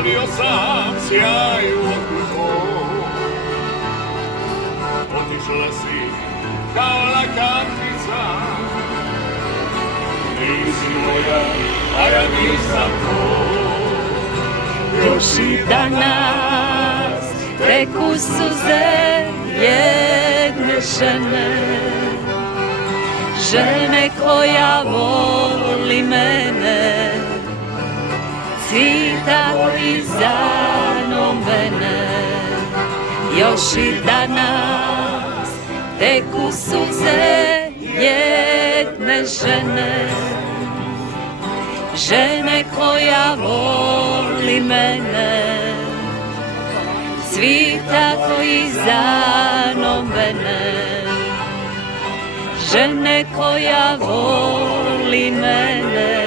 volio sam sjaj u oku tvoj. Otišla si kao lakamtica, nisi moja, a ja nisam tvoj. Još i danas teku suze jedne žene, žene koja voli mene, cvita koji zanom vene. Još i danas teku suze jedne žene, žene koja voli mene, cvita koji zanom vene. Žene koja voli mene,